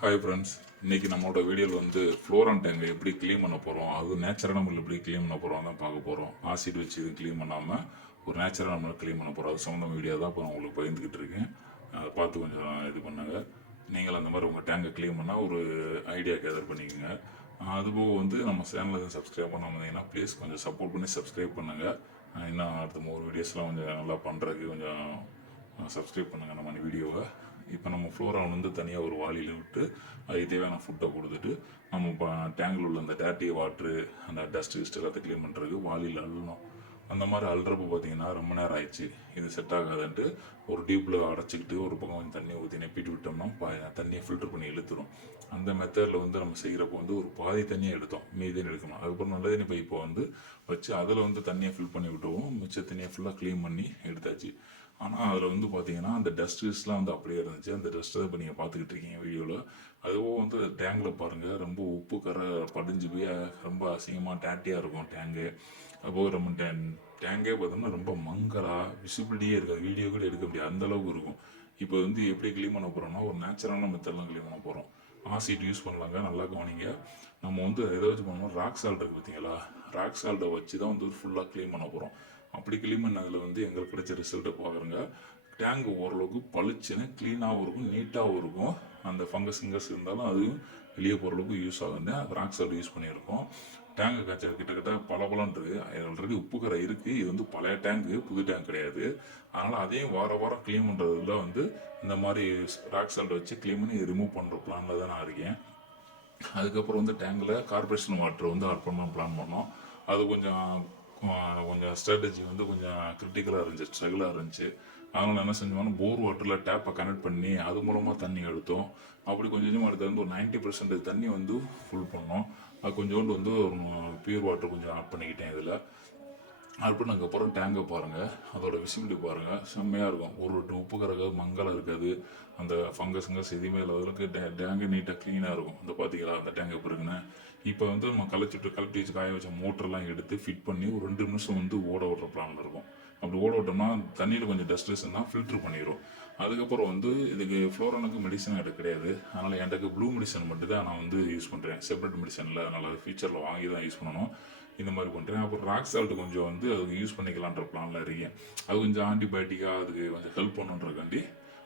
Hi friends இன்னைக்கு நம்மளோட வீடியோவில் வந்து ஃப்ளோரான் டேங்கை எப்படி க்ளீன் பண்ண போகிறோம் அது நேச்சுரல் நம்ம எப்படி க்ளீன் பண்ண போகிறோம் தான் பார்க்க போகிறோம் ஆசிட் வச்சு இது க்ளீன் பண்ணாமல் ஒரு நேச்சுரல் நம்ம க்ளீன் பண்ண போகிறோம் அது சம்மந்தம் வீடியோ தான் இப்போ நான் உங்களுக்கு பகிர்ந்துக்கிட்டு இருக்கேன். அதை பார்த்து கொஞ்சம் இது பண்ணுங்க. நீங்கள் அந்த மாதிரி உங்கள் டேங்கை க்ளீன் பண்ணால் ஒரு ஐடியா கேதர் பண்ணிக்கோங்க. அதுபோக வந்து நம்ம சேனலில் சப்ஸ்கிரைப் பண்ணாமல் இருந்தீங்கன்னா ப்ளீஸ் கொஞ்சம் சப்போர்ட் பண்ணி சப்ஸ்கிரைப் பண்ணுங்கள் இன்னும் அடுத்த ஒரு வீடியோஸ்லாம் கொஞ்சம் நல்லா பண்ணுறதுக்கு கொஞ்சம் சப்ஸ்கிரைப் பண்ணுங்கள் நம்ம வீடியோவை இப்போ நம்ம ஃப்ளோரான் வந்து தனியாக ஒரு வாளியில் விட்டு அதுக்கு தேவையான ஃபுட்டை கொடுத்துட்டு நம்ம டேங்கில் உள்ள அந்த டேட்டி வாட்ரு அந்த டஸ்ட் கிஸ்ட் எல்லாத்தையும் க்ளீன் பண்ணுறதுக்கு வாளியில் அள்ளணும். அந்த மாதிரி அள்ளுறப்ப பார்த்தீங்கன்னா ரொம்ப நேரம் ஆயிடுச்சு. இது செட் ஆகாதுன்ட்டு ஒரு டியூப்பில் அடைச்சிக்கிட்டு ஒரு பக்கம் கொஞ்சம் தண்ணி ஊற்றி நெப்பிட்டு விட்டோம்னா பா தண்ணியை ஃபில்டர் பண்ணி இழுத்துரும். அந்த மெத்தடில் வந்து நம்ம செய்கிறப்போ வந்து ஒரு பாதி தண்ணியை எடுத்தோம். மீதி எடுக்கணும். அதுக்கப்புறம் நல்ல தண்ணி பைப்பை வந்து வச்சு அதில் வந்து தண்ணியை ஃபில் பண்ணி விட்டுவோம் மிச்ச தண்ணியை ஃபுல்லாக க்ளீன் பண்ணி எடுத்தாச்சு. ஆனால் அதில் வந்து பார்த்தீங்கன்னா அந்த டஸ்ட்ஸ்லாம் வந்து அப்படியே இருந்துச்சு. அந்த டஸ்ட்டை இப்போ நீங்கள் பார்த்துக்கிட்டு இருக்கீங்க வீடியோவில் அதுவும் வந்து டேங்கில் பாருங்கள் ரொம்ப உப்பு கரை படிஞ்சு போய் ரொம்ப அசிங்கமாக டேட்டியாக இருக்கும் டேங்கு அதுபோக நம்ம டே டேங்கே பார்த்தோம்னா ரொம்ப மங்கலாக விசிபிலிட்டியே இருக்காது. வீடியோ கூட எடுக்க முடியாது. அந்த அளவுக்கு இருக்கும். இப்போ வந்து எப்படி க்ளீன் பண்ண போகிறோம்னா ஒரு நேச்சுரலான மெத்தட்லாம் க்ளீன் பண்ண போகிறோம் ஆசிட் யூஸ் பண்ணலாங்க. நல்லா கவனிங்க. நம்ம வந்து எதை வச்சு பண்ணோம் ராக் சால்ட் இருக்குது பார்த்தீங்களா? ராக் சால்ட்டை வச்சு தான் வந்து ஃபுல்லாக க்ளீன் பண்ண போகிறோம் அப்படி க்ளீன் பண்ணதில் வந்து எங்களுக்கு கிடைச்ச ரிசல்ட்டை பார்க்குறோங்க டேங்க் ஓரளவுக்கு பளிச்சுன்னு க்ளீனாகவும் இருக்கும் நீட்டாகவும் இருக்கும். அந்த ஃபங்கஸ் ஃபங்கஸ் இருந்தாலும் அதுவும் வெளியே போகிற அளவுக்கு யூஸ் ஆகுங்க ராக் சால்ட் யூஸ் பண்ணியிருக்கோம். டேங்கு காய்ச்சல் கிட்டத்தட்ட பல பலன் ஆல்ரெடி உப்பு கரை இருக்குது இது வந்து பழைய டேங்கு புது டேங்க் கிடையாது. அதனால் அதையும் வார வாரம் க்ளீன் பண்ணுறதுல வந்து இந்த மாதிரி ராக் சால்ட் வச்சு க்ளீன் பண்ணி ரிமூவ் பண்ணுற பிளானில் தான் நான் இருக்கேன். அதுக்கப்புறம் வந்து டேங்கில் கார்பரேஷன் வாட்டர் வந்து ஆட் பண்ண பிளான் பண்ணோம். அது கொஞ்சம் கொஞ்சம் ஸ்ட்ராட்டஜி வந்து கொஞ்சம் கிரிட்டிக்கலாக இருந்துச்சு ஸ்ட்ரகிளாக இருந்துச்சு. அதனால் என்ன செஞ்சோம்னா போர் வாட்டரில் டேப்பை கனெக்ட் பண்ணி அது மூலமாக தண்ணி எடுத்தோம். அப்படி கொஞ்சம் கொஞ்சமாக எடுத்து வந்து ஒரு நைன்ட்டி பர்சன்டேஜ் தண்ணி வந்து ஃபுல் பண்ணோம். அது கொஞ்சோண்டு வந்து ஒரு பியூர் வாட்டர் கொஞ்சம் ஆட் பண்ணிக்கிட்டேன் இதில். அது அப்புறம் டேங்கை பாருங்கள் அதோடய விசிபிலிட்டி பாருங்கள் செம்மையாக இருக்கும். ஒரு ஒரு உப்பு கறக்காது மங்கலாக இருக்காது. அந்த ஃபங்கஸுங்கஸ் எதுவுமே இல்லாதளவுக்கு டே டேங்கு நீட்டாக க்ளீனாக இருக்கும். இந்த பார்த்தீங்களா அந்த டேங்கை எப்படி இருக்குன்னு இப்போ வந்து நம்ம கலைச்சிட்டு கலட்டி வச்சு காய வச்ச மோட்டர்லாம் எடுத்து ஃபிட் பண்ணி ஒரு ரெண்டு நிமிஷம் வந்து ஓட விடுற பிளானில் இருக்கும். அப்படி ஓட விட்டோம்னா தண்ணியில் கொஞ்சம் டஸ்ட் இருந்தால் ஃபில்ட்ரு பண்ணிடும் அதுக்கப்புறம் வந்து இதுக்கு ஃப்ளோரானுக்கு மெடிசன் எடுக்க கிடையாது. அதனால் எனக்கு ப்ளூ மெடிசன் மட்டும் தான் நான் வந்து யூஸ் பண்ணுறேன் செப்பரேட் மெடிசனில் அதனால் ஃபியூச்சரில் வாங்கி தான் யூஸ் பண்ணணும். இந்த மாதிரி பண்ணுறேன் அப்புறம் ராக் சால்ட் கொஞ்சம் வந்து அதுக்கு யூஸ் பண்ணிக்கலான்ற பிளானில் இருக்கேன். அது கொஞ்சம் ஆன்டிபயோட்டிக்காக அதுக்கு கொஞ்சம் ஹெல்ப் பண்ணுன்றக்காண்டி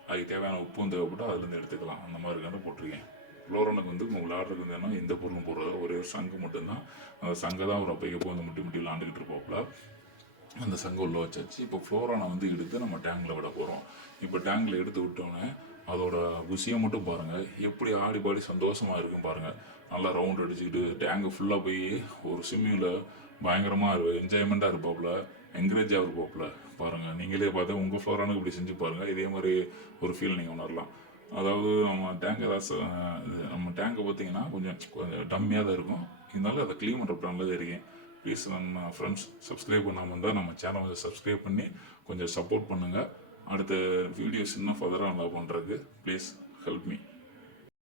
அதுக்கு தேவையான உப்பும் தேவைப்பட்டு அதுலேருந்து எடுத்துக்கலாம். அந்த மாதிரி கண்டு போட்டிருக்கேன். ஃப்ளோரனுக்கு வந்து உங்கள் விளையாடுறதுக்கு என்ன எந்த பொருளும் போடுறது. ஒரே ஒரு சங்கு மட்டும்தான். அந்த சங்கை தான் ஒரு அப்பைக்கப்போ வந்து முட்டி முட்டி விளாண்டுக்கிட்டு இருப்போம்ல அந்த சங்கம் உள்ள வச்சாச்சு. இப்போ ஃப்ளோரானை வந்து எடுத்து நம்ம டேங்கில் விட போகிறோம் இப்போ டேங்கில் எடுத்து விட்டோன்னே அதோட விஷயம் மட்டும் பாருங்கள் எப்படி ஆடி பாடி சந்தோஷமாக இருக்கும் பாருங்கள் நல்லா ரவுண்ட் அடிச்சுக்கிட்டு டேங்கு ஃபுல்லாக போய் ஒரு ஸ்விம்மிங்கில் பயங்கரமாக என்ஜாய்மெண்ட்டாக இருப்பாப்புல என்கரேஜாக இருப்பாப்புல பாருங்கள் நீங்களே பார்த்து உங்கள் ஃப்ளோரானுக்கு இப்படி செஞ்சு பாருங்கள் இதே மாதிரி ஒரு ஃபீல் நீங்கள் உணரலாம். அதாவது நம்ம டேங்க் ஏதாச்சும் நம்ம டேங்கை பார்த்தீங்கன்னா கொஞ்சம் கொஞ்சம் டம்மியாக தான் இருக்கும். இருந்தாலும் அதை க்ளீன் பண்ணுற பிளானில் தான் இருக்கேன். ப்ளீஸ் நம்ம ஃப்ரெண்ட்ஸ் சப்ஸ்கிரைப் பண்ணாமல் இருந்தால் நம்ம சேனலை கொஞ்சம் சப்ஸ்கிரைப் பண்ணி கொஞ்சம் சப்போர்ட் பண்ணுங்கள் அடுத்த வீடியோஸ் இன்னும் ஃபர்தராக நல்லா பண்ணுறதுக்கு ப்ளீஸ் ஹெல்ப் மீ